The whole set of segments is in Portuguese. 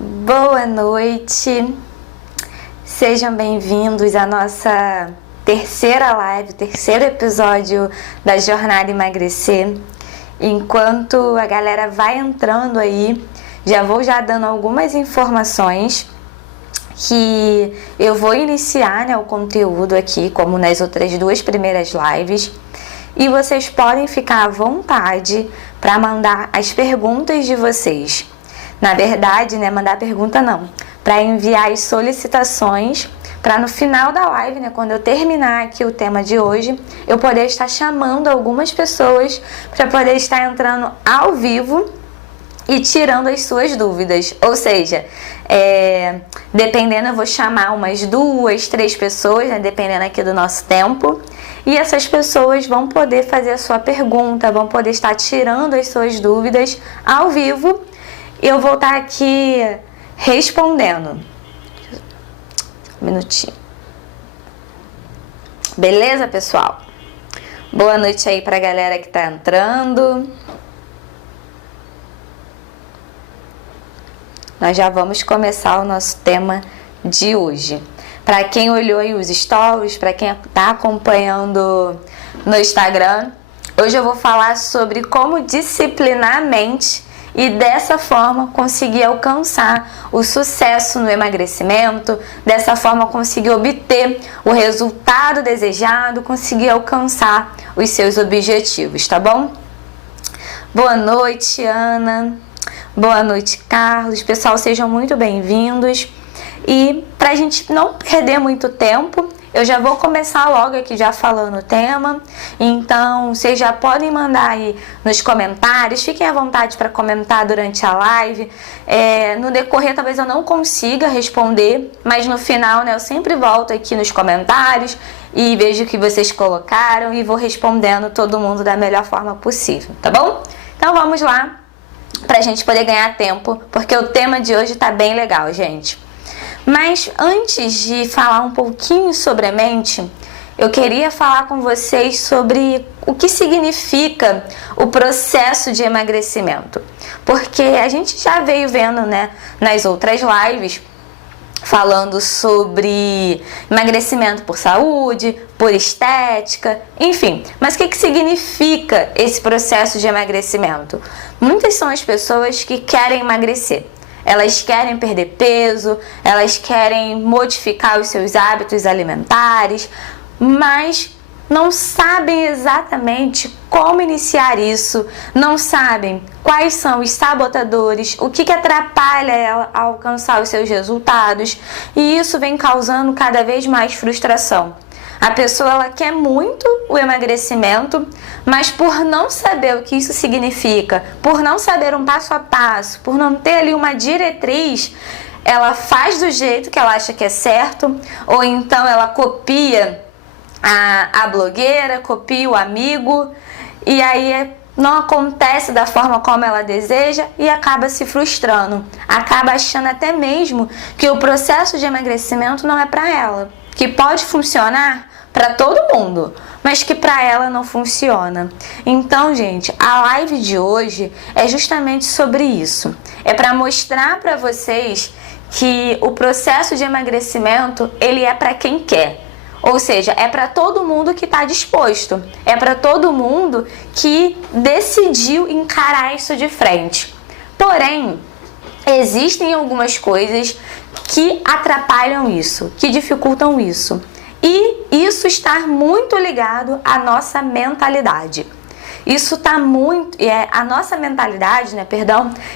Boa noite, sejam bem-vindos à nossa terceira live, terceiro episódio da Jornada Emagrecer. Enquanto a galera vai entrando aí, já vou dando algumas informações que eu vou iniciar, o conteúdo aqui, como nas outras duas primeiras lives. E vocês podem ficar à vontade para mandar as perguntas de vocês. Na verdade, mandar pergunta não, para enviar as solicitações, para no final da live, quando eu terminar aqui o tema de hoje, eu poder estar chamando algumas pessoas para poder estar entrando ao vivo e tirando as suas dúvidas. Ou seja, dependendo, eu vou chamar umas 2, 3 pessoas, dependendo aqui do nosso tempo. E essas pessoas vão poder fazer a sua pergunta, vão poder estar tirando as suas dúvidas ao vivo. Eu vou estar aqui respondendo. Um minutinho. Beleza, pessoal? Boa noite aí pra galera que tá entrando. Nós já vamos começar o nosso tema de hoje. Para quem olhou aí os stories, para quem tá acompanhando no Instagram, hoje eu vou falar sobre como disciplinar a mente e dessa forma conseguir alcançar o sucesso no emagrecimento, dessa forma conseguir obter o resultado desejado, conseguir alcançar os seus objetivos, tá bom? Boa noite, Ana. Boa noite, Carlos. Pessoal, sejam muito bem-vindos. E para a gente não perder muito tempo, eu já vou começar logo aqui já falando o tema. Então, vocês já podem mandar aí nos comentários. Fiquem à vontade para comentar durante a live. No decorrer, talvez eu não consiga responder, mas no final, eu sempre volto aqui nos comentários e vejo o que vocês colocaram e vou respondendo todo mundo da melhor forma possível, tá bom? Então, vamos lá para a gente poder ganhar tempo, porque o tema de hoje tá bem legal, gente. Mas antes de falar um pouquinho sobre a mente, eu queria falar com vocês sobre o que significa o processo de emagrecimento. Porque a gente já veio vendo, nas outras lives, falando sobre emagrecimento por saúde, por estética, enfim. Mas o que significa esse processo de emagrecimento? Muitas são as pessoas que querem emagrecer. Elas querem perder peso, elas querem modificar os seus hábitos alimentares, mas não sabem exatamente como iniciar isso, não sabem quais são os sabotadores, o que atrapalha ela a alcançar os seus resultados, e isso vem causando cada vez mais frustração. A pessoa ela quer muito o emagrecimento, mas por não saber o que isso significa, por não saber um passo a passo, por não ter ali uma diretriz, ela faz do jeito que ela acha que é certo, ou então ela copia a blogueira, copia o amigo, e aí não acontece da forma como ela deseja e acaba se frustrando. Acaba achando até mesmo que o processo de emagrecimento não é para ela, que pode funcionar para todo mundo, mas que para ela não funciona. Então, gente, a live de hoje é justamente sobre isso. É para mostrar para vocês que o processo de emagrecimento, ele é para quem quer. Ou seja, é para todo mundo que está disposto. É para todo mundo que decidiu encarar isso de frente. Porém, existem algumas coisas que atrapalham isso, que dificultam isso. E isso está muito ligado à nossa mentalidade. Isso está muito, a nossa mentalidade,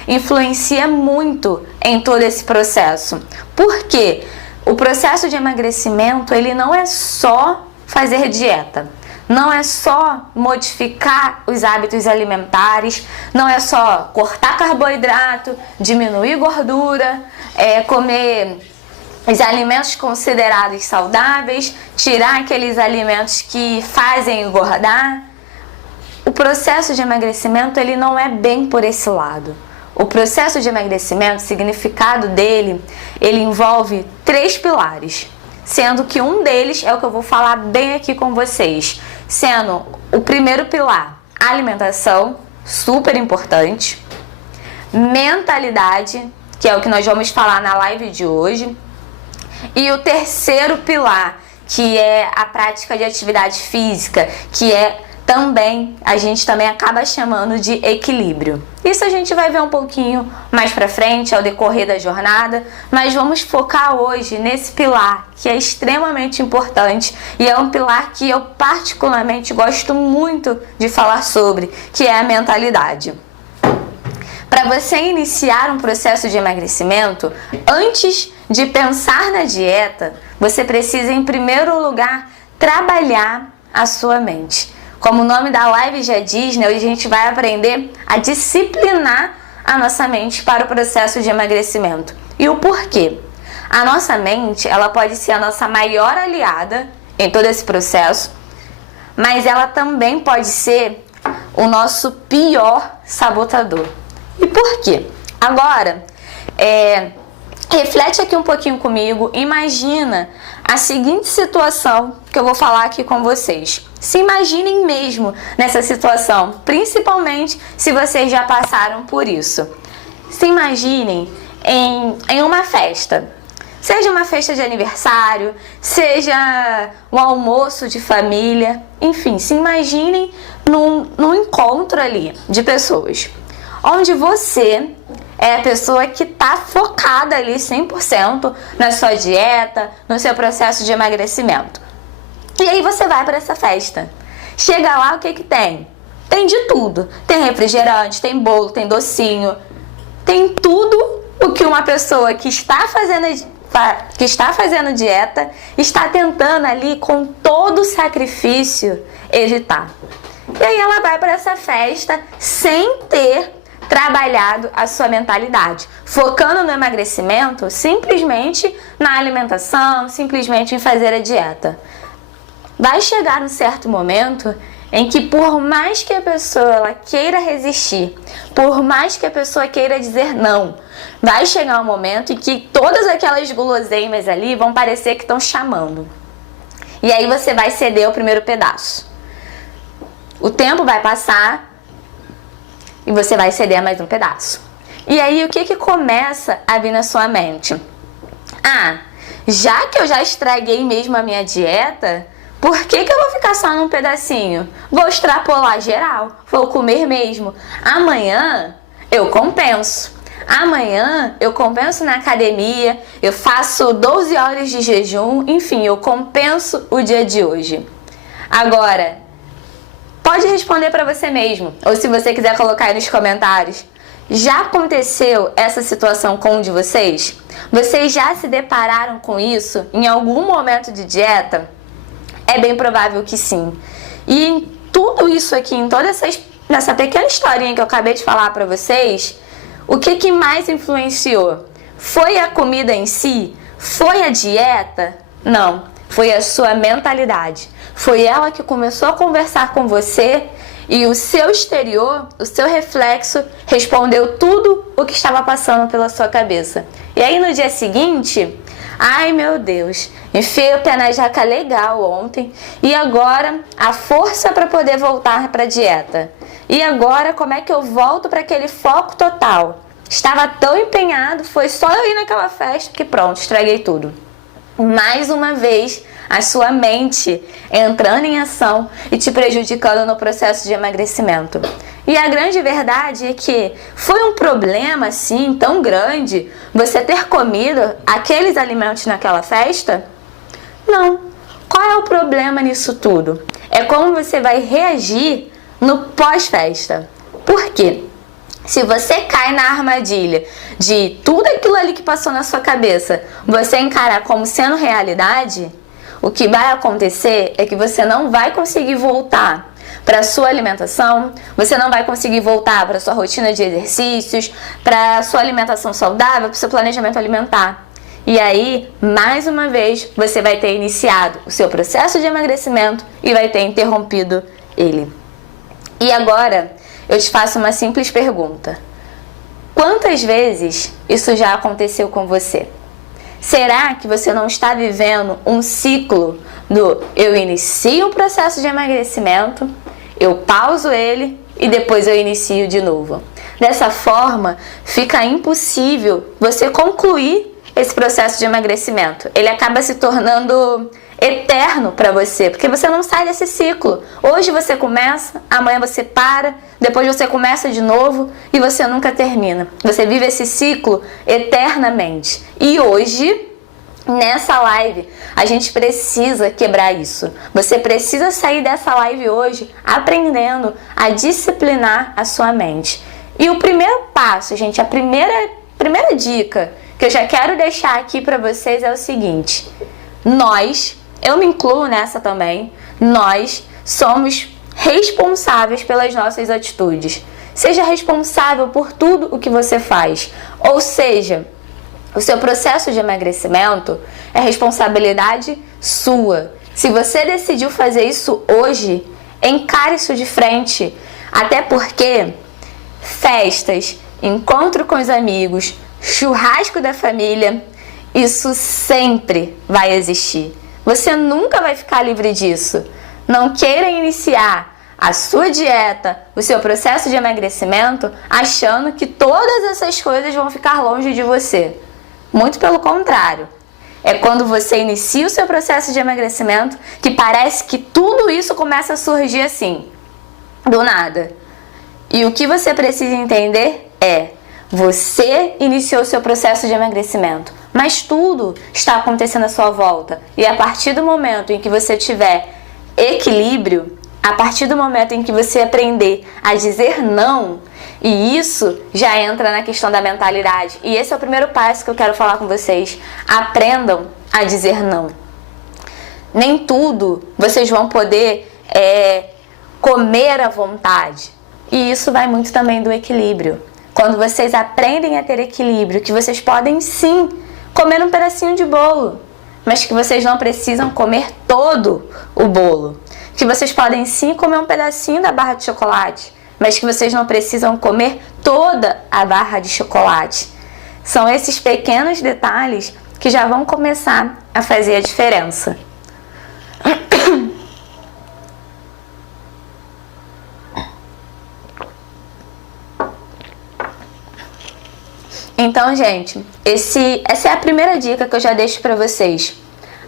influencia muito em todo esse processo. Por quê? O processo de emagrecimento, ele não é só fazer dieta. Não é só modificar os hábitos alimentares, não é só cortar carboidrato, diminuir gordura, comer os alimentos considerados saudáveis, tirar aqueles alimentos que fazem engordar. O processo de emagrecimento, ele não é bem por esse lado. O processo de emagrecimento, o significado dele, ele envolve 3 pilares, sendo que um deles é o que eu vou falar bem aqui com vocês, sendo o primeiro pilar, alimentação, super importante, mentalidade, que é o que nós vamos falar na live de hoje. E o terceiro pilar, que é a prática de atividade física, que é a gente também acaba chamando de equilíbrio. Isso a gente vai ver um pouquinho mais pra frente, ao decorrer da jornada, mas vamos focar hoje nesse pilar, que é extremamente importante e é um pilar que eu particularmente gosto muito de falar sobre, que é a mentalidade. Para você iniciar um processo de emagrecimento, antes de pensar na dieta, você precisa, em primeiro lugar, trabalhar a sua mente. Como o nome da live já diz, né, hoje a gente vai aprender a disciplinar a nossa mente para o processo de emagrecimento. E o porquê? A nossa mente, ela pode ser a nossa maior aliada em todo esse processo, mas ela também pode ser o nosso pior sabotador. E por quê? Agora, reflete aqui um pouquinho comigo, imagina a seguinte situação que eu vou falar aqui com vocês. Se imaginem mesmo nessa situação, principalmente se vocês já passaram por isso. Se imaginem em uma festa. Seja uma festa de aniversário, seja um almoço de família, enfim, se imaginem num encontro ali de pessoas, onde você é a pessoa que está focada ali 100% na sua dieta, no seu processo de emagrecimento. E aí você vai para essa festa. Chega lá, o que que tem? Tem de tudo. Tem refrigerante, tem bolo, tem docinho. Tem tudo o que uma pessoa que está fazendo dieta está tentando ali com todo sacrifício evitar. E aí ela vai para essa festa sem ter trabalhado a sua mentalidade, focando no emagrecimento simplesmente na alimentação, simplesmente em fazer a dieta. Vai chegar um certo momento em que, por mais que a pessoa ela queira resistir, por mais que a pessoa queira dizer não, vai chegar um momento em que todas aquelas guloseimas ali vão parecer que estão chamando. E aí você vai ceder o primeiro pedaço. O tempo vai passar e você vai ceder a mais um pedaço. E aí o que começa a vir na sua mente? Já que eu já estraguei mesmo a minha dieta, por que eu vou ficar só num pedacinho? Vou extrapolar geral, vou comer mesmo. Amanhã eu compenso. Amanhã eu compenso na academia, eu faço 12 horas de jejum, enfim, eu compenso o dia de hoje. Agora, pode responder para você mesmo, ou se você quiser colocar aí nos comentários. Já aconteceu essa situação com um de vocês? Vocês já se depararam com isso em algum momento de dieta? É bem provável que sim. E em tudo isso aqui, em toda essa pequena historinha que eu acabei de falar para vocês, o que mais influenciou? Foi a comida em si? Foi a dieta? Não, foi a sua mentalidade. Foi ela que começou a conversar com você e o seu exterior, o seu reflexo, respondeu tudo o que estava passando pela sua cabeça. E aí no dia seguinte, ai meu Deus, enfiei o pé na jaca legal ontem e agora a força para poder voltar para a dieta. E agora como é que eu volto para aquele foco total? Estava tão empenhado, foi só eu ir naquela festa que pronto, estraguei tudo. Mais uma vez, a sua mente entrando em ação e te prejudicando no processo de emagrecimento. E a grande verdade é que foi um problema assim tão grande você ter comido aqueles alimentos naquela festa? Não. Qual é o problema nisso tudo? É como você vai reagir no pós-festa. Por quê? Se você cai na armadilha de tudo aquilo ali que passou na sua cabeça, você encarar como sendo realidade, o que vai acontecer é que você não vai conseguir voltar para a sua alimentação, você não vai conseguir voltar para a sua rotina de exercícios, para a sua alimentação saudável, para o seu planejamento alimentar. E aí, mais uma vez, você vai ter iniciado o seu processo de emagrecimento e vai ter interrompido ele. E agora, eu te faço uma simples pergunta. Quantas vezes isso já aconteceu com você? Será que você não está vivendo um ciclo do eu inicio um processo de emagrecimento, eu pauso ele e depois eu inicio de novo? Dessa forma, fica impossível você concluir esse processo de emagrecimento. Ele acaba se tornando eterno para você, porque você não sai desse ciclo. Hoje você começa, amanhã você para, depois você começa de novo e você nunca termina. Você vive esse ciclo eternamente. E hoje, nessa live, a gente precisa quebrar isso. Você precisa sair dessa live hoje aprendendo a disciplinar a sua mente. E o primeiro passo, gente, a primeira dica que eu já quero deixar aqui para vocês é o seguinte: eu me incluo nessa também, nós somos responsáveis pelas nossas atitudes. Seja responsável por tudo o que você faz. Ou seja, o seu processo de emagrecimento é responsabilidade sua. Se você decidiu fazer isso hoje, encare isso de frente. Até porque festas, encontro com os amigos, churrasco da família, isso sempre vai existir. Você nunca vai ficar livre disso. Não queira iniciar a sua dieta, o seu processo de emagrecimento, achando que todas essas coisas vão ficar longe de você. Muito pelo contrário. É quando você inicia o seu processo de emagrecimento que parece que tudo isso começa a surgir assim, do nada. E o que você precisa entender é: você iniciou o seu processo de emagrecimento, mas tudo está acontecendo à sua volta. E a partir do momento em que você tiver equilíbrio, a partir do momento em que você aprender a dizer não, e isso já entra na questão da mentalidade. E esse é o primeiro passo que eu quero falar com vocês. Aprendam a dizer não. Nem tudo vocês vão poder comer à vontade. E isso vai muito também do equilíbrio. Quando vocês aprendem a ter equilíbrio, que vocês podem sim comer um pedacinho de bolo, mas que vocês não precisam comer todo o bolo. Que vocês podem sim comer um pedacinho da barra de chocolate, mas que vocês não precisam comer toda a barra de chocolate. São esses pequenos detalhes que já vão começar a fazer a diferença. Então, gente, essa é a primeira dica que eu já deixo para vocês.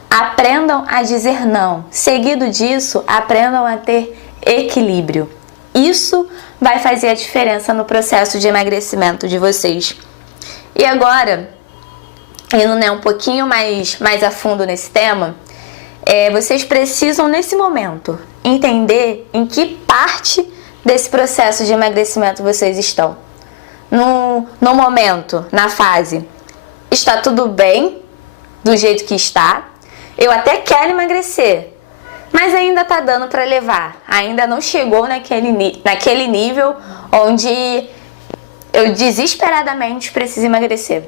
Aprendam a dizer não. Seguido disso, aprendam a ter equilíbrio. Isso vai fazer a diferença no processo de emagrecimento de vocês. E agora, indo um pouquinho mais a fundo nesse tema, vocês precisam, nesse momento, entender em que parte desse processo de emagrecimento vocês estão. No momento, na fase, está tudo bem do jeito que está, eu até quero emagrecer, mas ainda está dando para levar, ainda não chegou naquele nível onde eu desesperadamente preciso emagrecer.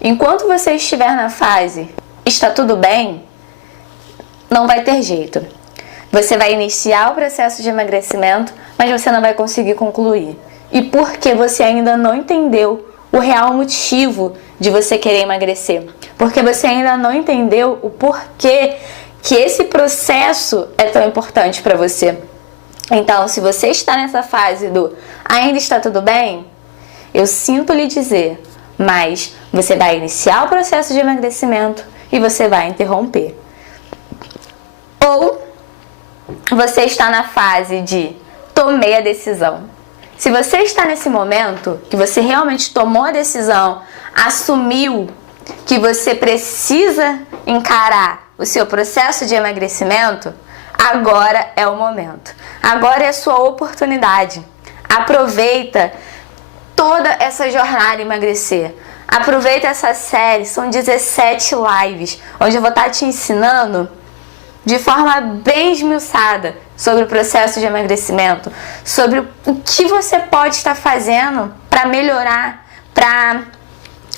Enquanto você estiver na fase, está tudo bem, não vai ter jeito. Você vai iniciar o processo de emagrecimento, mas você não vai conseguir concluir. E porque você ainda não entendeu o real motivo de você querer emagrecer. Porque você ainda não entendeu o porquê que esse processo é tão importante para você. Então, se você está nessa fase do ainda está tudo bem, eu sinto lhe dizer, mas você vai iniciar o processo de emagrecimento e você vai interromper. Ou você está na fase de tomei a decisão. Se você está nesse momento, que você realmente tomou a decisão, assumiu que você precisa encarar o seu processo de emagrecimento, agora é o momento. Agora é a sua oportunidade. Aproveita toda essa jornada emagrecer. Aproveita essa série, são 17 lives, onde eu vou estar te ensinando de forma bem esmiuçada sobre o processo de emagrecimento, sobre o que você pode estar fazendo para melhorar, para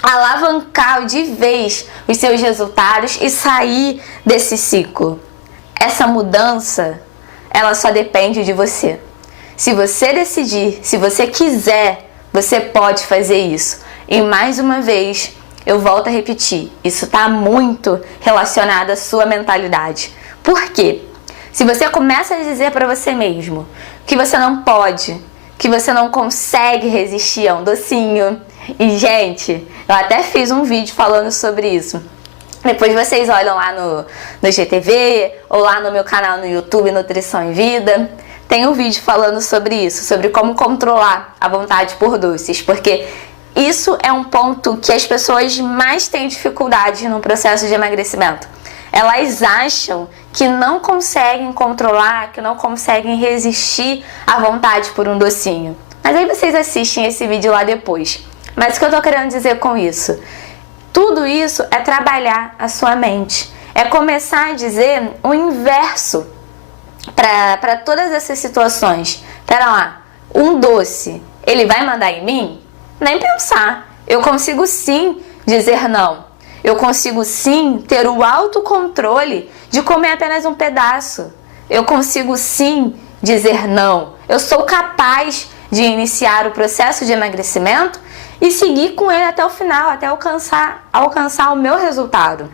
alavancar de vez os seus resultados e sair desse ciclo. Essa mudança, ela só depende de você. Se você decidir, se você quiser, você pode fazer isso. E mais uma vez, eu volto a repetir, isso está muito relacionado à sua mentalidade. Por quê? Se você começa a dizer para você mesmo que você não pode, que você não consegue resistir a um docinho. E, gente, eu até fiz um vídeo falando sobre isso. Depois vocês olham lá no GTV ou lá no meu canal no YouTube, Nutrição em Vida. Tem um vídeo falando sobre isso, sobre como controlar a vontade por doces. Porque isso é um ponto que as pessoas mais têm dificuldade no processo de emagrecimento. Elas acham que não conseguem controlar, que não conseguem resistir à vontade por um docinho. Mas aí vocês assistem esse vídeo lá depois. Mas o que eu tô querendo dizer com isso? Tudo isso é trabalhar a sua mente. É começar a dizer o inverso para todas essas situações. Pera lá, um doce, ele vai mandar em mim? Nem pensar. Eu consigo sim dizer não. Eu consigo sim ter o autocontrole de comer apenas um pedaço. Eu consigo sim dizer não. Eu sou capaz de iniciar o processo de emagrecimento e seguir com ele até o final, até alcançar o meu resultado.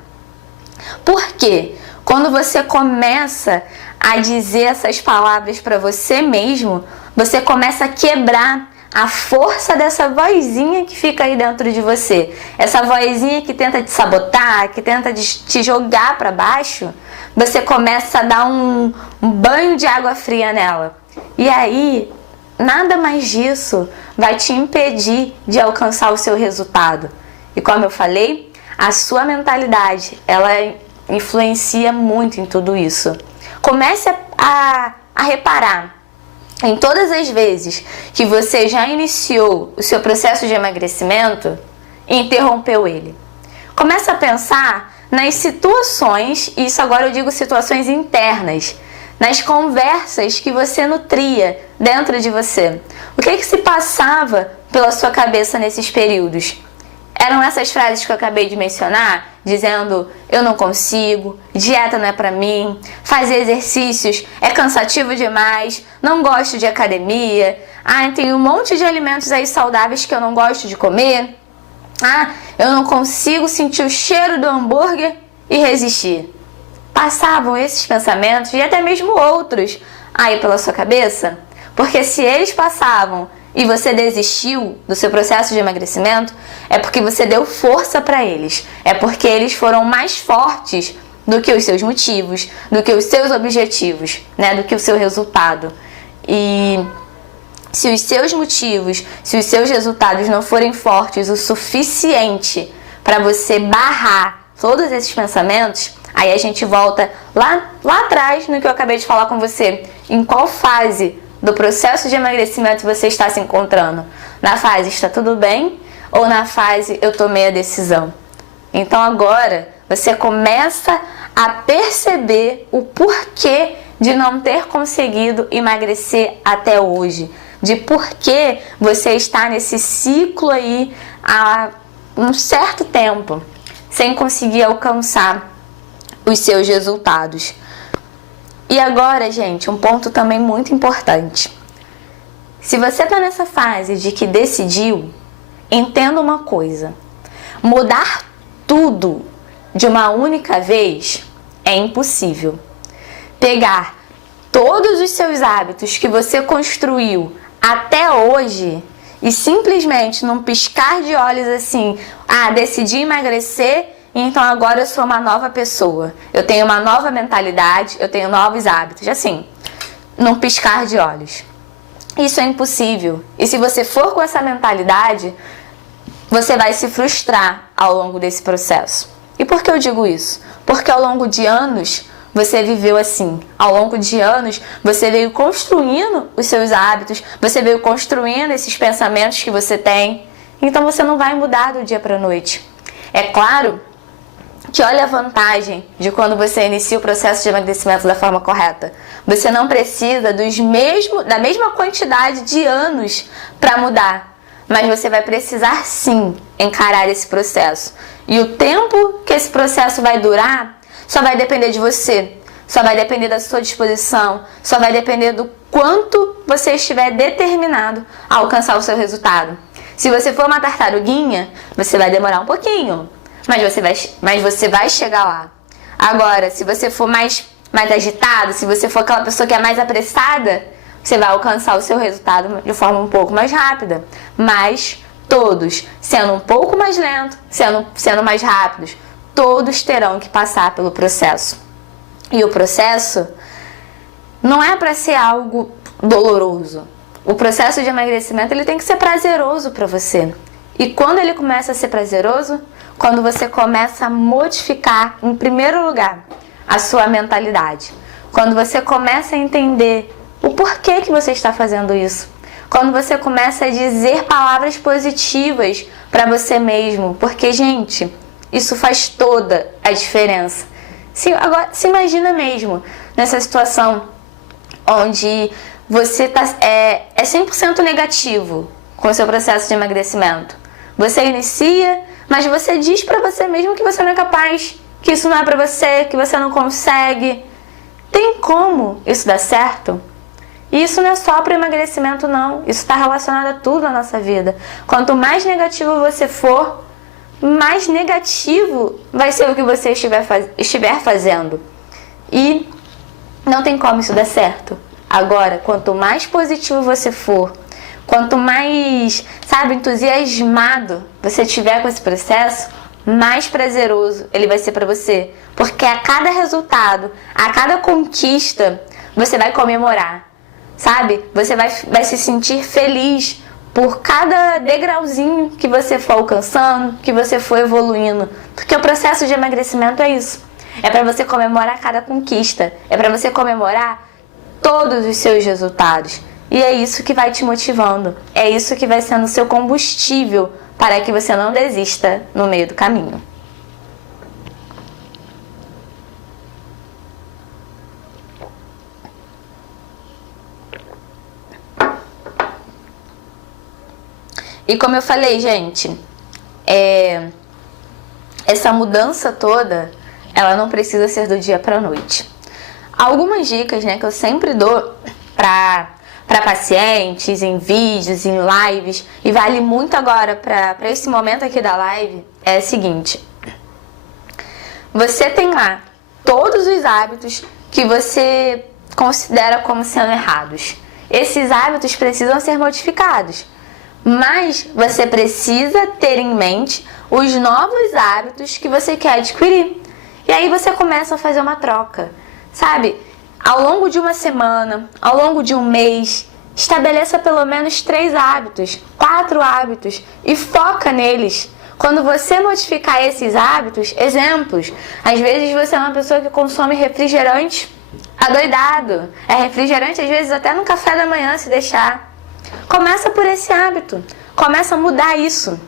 Por quê? Quando você começa a dizer essas palavras para você mesmo, você começa a quebrar a força dessa vozinha que fica aí dentro de você. Essa vozinha que tenta te sabotar, que tenta te jogar para baixo, você começa a dar um banho de água fria nela. E aí, nada mais disso vai te impedir de alcançar o seu resultado. E como eu falei, a sua mentalidade, ela influencia muito em tudo isso. Comece a reparar em todas as vezes que você já iniciou o seu processo de emagrecimento e interrompeu ele. Comece a pensar nas situações, e isso agora eu digo situações internas, nas conversas que você nutria dentro de você. O que se passava pela sua cabeça nesses períodos? Eram essas frases que eu acabei de mencionar, dizendo eu não consigo, dieta não é pra mim, fazer exercícios é cansativo demais, não gosto de academia, tem um monte de alimentos aí saudáveis que eu não gosto de comer, eu não consigo sentir o cheiro do hambúrguer e resistir. Passavam esses pensamentos e até mesmo outros aí pela sua cabeça? Porque se eles passavam e você desistiu do seu processo de emagrecimento, é porque você deu força para eles. É porque eles foram mais fortes do que os seus motivos, do que os seus objetivos, né? Do que o seu resultado. E se os seus motivos, se os seus resultados não forem fortes o suficiente para você barrar todos esses pensamentos, aí a gente volta lá atrás no que eu acabei de falar com você. Em qual fase do processo de emagrecimento você está se encontrando? Na fase está tudo bem ou na fase eu tomei a decisão? Então agora você começa a perceber o porquê de não ter conseguido emagrecer até hoje, de porquê você está nesse ciclo aí há um certo tempo sem conseguir alcançar os seus resultados. E agora, gente, um ponto também muito importante. Se você está nessa fase de que decidiu, entenda uma coisa: mudar tudo de uma única vez é impossível. Pegar todos os seus hábitos que você construiu até hoje e simplesmente num piscar de olhos assim, decidi emagrecer, então agora eu sou uma nova pessoa, eu tenho uma nova mentalidade, eu tenho novos hábitos, assim, num piscar de olhos. Isso é impossível. E se você for com essa mentalidade, você vai se frustrar ao longo desse processo. E por que eu digo isso? Porque ao longo de anos você viveu assim. Ao longo de anos você veio construindo os seus hábitos, você veio construindo esses pensamentos que você tem. Então você não vai mudar do dia para a noite. É claro que olha a vantagem de quando você inicia o processo de emagrecimento da forma correta. Você não precisa da mesma quantidade de anos para mudar, mas você vai precisar sim encarar esse processo. E o tempo que esse processo vai durar só vai depender de você, só vai depender da sua disposição, só vai depender do quanto você estiver determinado a alcançar o seu resultado. Se você for uma tartaruguinha, você vai demorar um pouquinho, mas você vai chegar lá. Agora, se você for mais agitado, se você for aquela pessoa que é mais apressada, você vai alcançar o seu resultado de forma um pouco mais rápida. Mas todos, sendo um pouco mais lento, sendo mais rápidos, todos terão que passar pelo processo. E o processo não é para ser algo doloroso. O processo de emagrecimento ele tem que ser prazeroso para você. E quando ele começa a ser prazeroso, quando você começa a modificar, em primeiro lugar, a sua mentalidade. Quando você começa a entender o porquê que você está fazendo isso. Quando você começa a dizer palavras positivas para você mesmo. Porque, gente, isso faz toda a diferença. Agora, se imagina mesmo nessa situação onde você é 100% negativo com o seu processo de emagrecimento. Você inicia, mas você diz para você mesmo que você não é capaz, que isso não é para você, que você não consegue. Tem como isso dar certo? E isso não é só para emagrecimento, não. Isso está relacionado a tudo na nossa vida. Quanto mais negativo você for, mais negativo vai ser o que você estiver fazendo. E não tem como isso dar certo. Agora, quanto mais positivo você for, quanto mais, entusiasmado você tiver com esse processo, mais prazeroso ele vai ser para você. Porque a cada resultado, a cada conquista, você vai comemorar, sabe? Você vai se sentir feliz por cada degrauzinho que você for alcançando, que você for evoluindo. Porque o processo de emagrecimento é isso. É para você comemorar cada conquista. É para você comemorar todos os seus resultados. E é isso que vai te motivando. É isso que vai sendo o seu combustível para que você não desista no meio do caminho. E como eu falei, gente, essa mudança toda, ela não precisa ser do dia para a noite. Algumas dicas, que eu sempre dou para pacientes, em vídeos, em lives, e vale muito agora para esse momento aqui da live, é o seguinte. Você tem lá todos os hábitos que você considera como sendo errados. Esses hábitos precisam ser modificados. Mas você precisa ter em mente os novos hábitos que você quer adquirir. E aí você começa a fazer uma troca, sabe? Ao longo de uma semana, ao longo de um mês, estabeleça pelo menos 3 hábitos, 4 hábitos e foca neles. Quando você modificar esses hábitos, exemplos, às vezes você é uma pessoa que consome refrigerante adoidado. É refrigerante às vezes até no café da manhã se deixar. Começa por esse hábito, começa a mudar isso,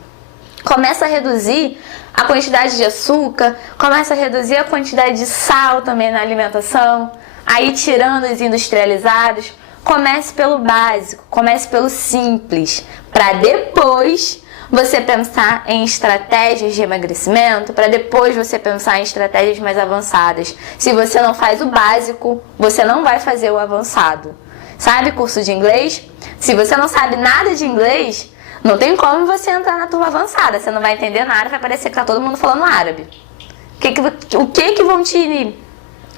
começa a reduzir a quantidade de açúcar, começa a reduzir a quantidade de sal também na alimentação, aí tirando os industrializados. Comece pelo básico, comece pelo simples, para depois você pensar em estratégias de emagrecimento, para depois você pensar em estratégias mais avançadas. Se você não faz o básico, você não vai fazer o avançado. Sabe curso de inglês? Se você não sabe nada de inglês, não tem como você entrar na turma avançada. Você não vai entender nada, vai parecer que tá todo mundo falando árabe. O que vão te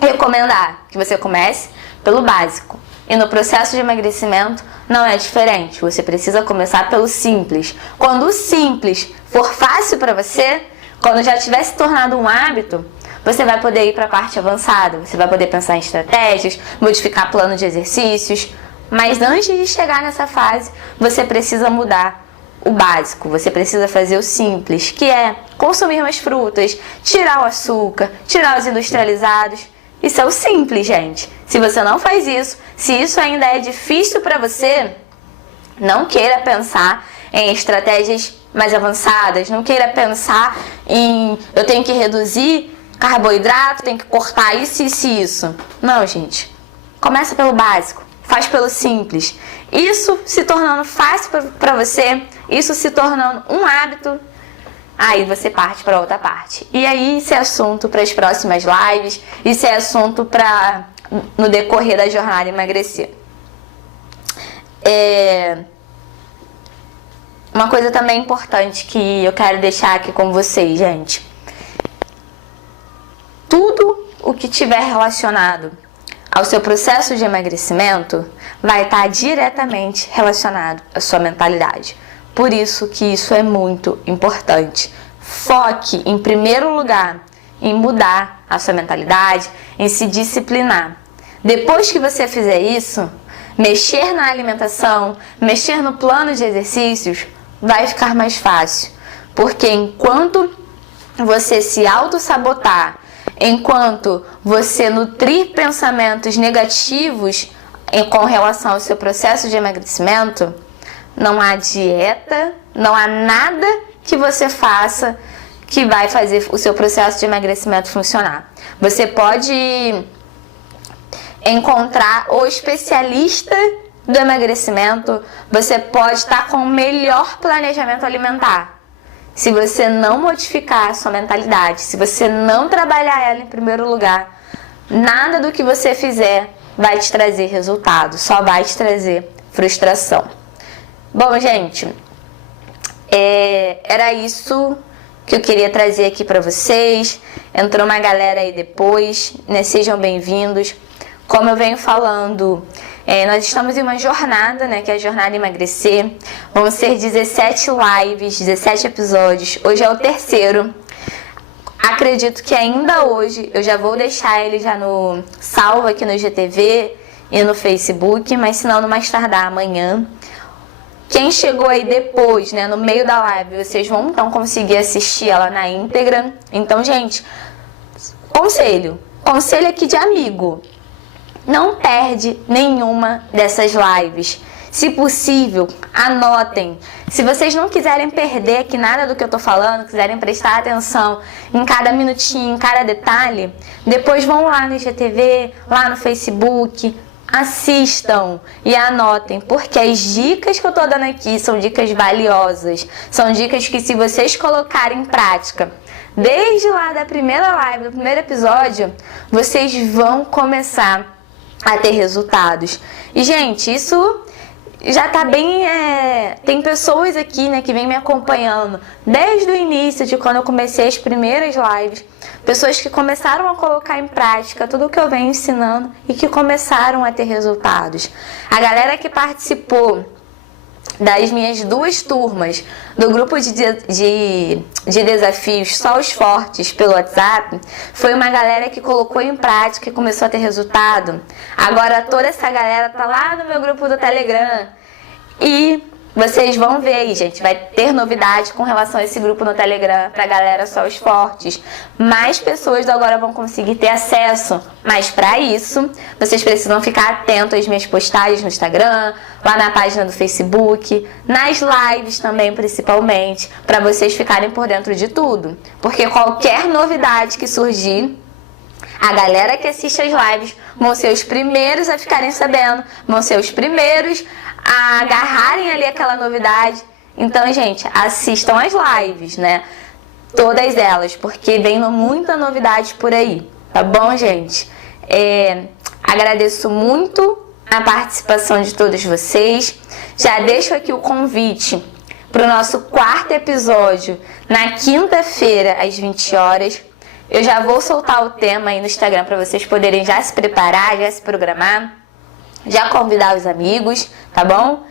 recomendar? Que você comece pelo básico. E no processo de emagrecimento não é diferente. Você precisa começar pelo simples. Quando o simples for fácil para você, quando já tiver se tornado um hábito, você vai poder ir para a parte avançada. Você vai poder pensar em estratégias, modificar plano de exercícios. Mas antes de chegar nessa fase, você precisa mudar o básico. Você precisa fazer o simples, que é consumir mais frutas, tirar o açúcar, tirar os industrializados. Isso é o simples, gente. Se você não faz isso, se isso ainda é difícil para você, não queira pensar em estratégias mais avançadas, não queira pensar em eu tenho que reduzir carboidrato, tenho que cortar isso, isso e isso. Não, gente. Começa pelo básico, faz pelo simples. Isso se tornando fácil para você, isso se tornando um hábito, aí você parte para outra parte. E aí isso é assunto para as próximas lives, isso é assunto para no decorrer da jornada emagrecer. Uma coisa também importante que eu quero deixar aqui com vocês, gente. Tudo o que tiver relacionado ao seu processo de emagrecimento vai estar diretamente relacionado à sua mentalidade. Por isso que isso é muito importante. Foque, em primeiro lugar, em mudar a sua mentalidade, em se disciplinar. Depois que você fizer isso, mexer na alimentação, mexer no plano de exercícios, vai ficar mais fácil. Porque enquanto você se auto-sabotar, enquanto você nutrir pensamentos negativos com relação ao seu processo de emagrecimento, não há dieta, não há nada que você faça que vai fazer o seu processo de emagrecimento funcionar. Você pode encontrar o especialista do emagrecimento, você pode estar com o melhor planejamento alimentar. Se você não modificar a sua mentalidade, se você não trabalhar ela em primeiro lugar, nada do que você fizer vai te trazer resultado, só vai te trazer frustração. Bom, gente, era isso que eu queria trazer aqui para vocês. Entrou uma galera aí depois, né? Sejam bem-vindos. Como eu venho falando, nós estamos em uma jornada, né, que é a Jornada Emagrecer. Vão ser 17 lives, 17 episódios. Hoje é o terceiro. Acredito que ainda hoje eu já vou deixar ele já no salvo aqui no IGTV e no Facebook, mas se não, no mais tardar amanhã. Quem chegou aí depois, né, no meio da live, vocês vão então conseguir assistir ela na íntegra. Então, gente, conselho aqui de amigo. Não perde nenhuma dessas lives. Se possível, anotem. Se vocês não quiserem perder aqui nada do que eu tô falando, quiserem prestar atenção em cada minutinho, em cada detalhe, depois vão lá no IGTV, lá no Facebook, assistam e anotem, porque as dicas que eu tô dando aqui são dicas valiosas. São dicas que, se vocês colocarem em prática, desde lá da primeira live, do primeiro episódio, vocês vão começar a ter resultados. E, gente, isso já tá bem... Tem pessoas aqui, né, que vem me acompanhando desde o início, de quando eu comecei as primeiras lives. Pessoas que começaram a colocar em prática tudo o que eu venho ensinando e que começaram a ter resultados. A galera que participou das minhas 2 turmas do grupo de desafios Só os Fortes pelo WhatsApp, foi uma galera que colocou em prática e começou a ter resultado. Agora toda essa galera tá lá no meu grupo do Telegram e vocês vão ver aí, gente, vai ter novidade com relação a esse grupo no Telegram pra galera Só os Fortes. Mais pessoas agora vão conseguir ter acesso, mas para isso, vocês precisam ficar atentos às minhas postagens no Instagram, lá na página do Facebook, nas lives também, principalmente, para vocês ficarem por dentro de tudo. Porque qualquer novidade que surgir, a galera que assiste as lives vão ser os primeiros a ficarem sabendo, vão ser os primeiros a agarrarem ali aquela novidade. Então, gente, assistam as lives, né? Todas elas, porque vem muita novidade por aí, tá bom, gente? Agradeço muito a participação de todos vocês. Já deixo aqui o convite para o nosso 4º episódio na quinta-feira, às 20 horas. Eu já vou soltar o tema aí no Instagram para vocês poderem já se preparar, já se programar, já convidar os amigos, tá bom?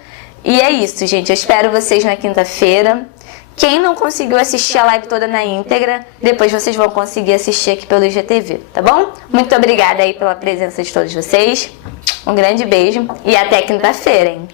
E é isso, gente. Eu espero vocês na quinta-feira. Quem não conseguiu assistir a live toda na íntegra, depois vocês vão conseguir assistir aqui pelo IGTV, tá bom? Muito obrigada aí pela presença de todos vocês. Um grande beijo e até quinta-feira, hein?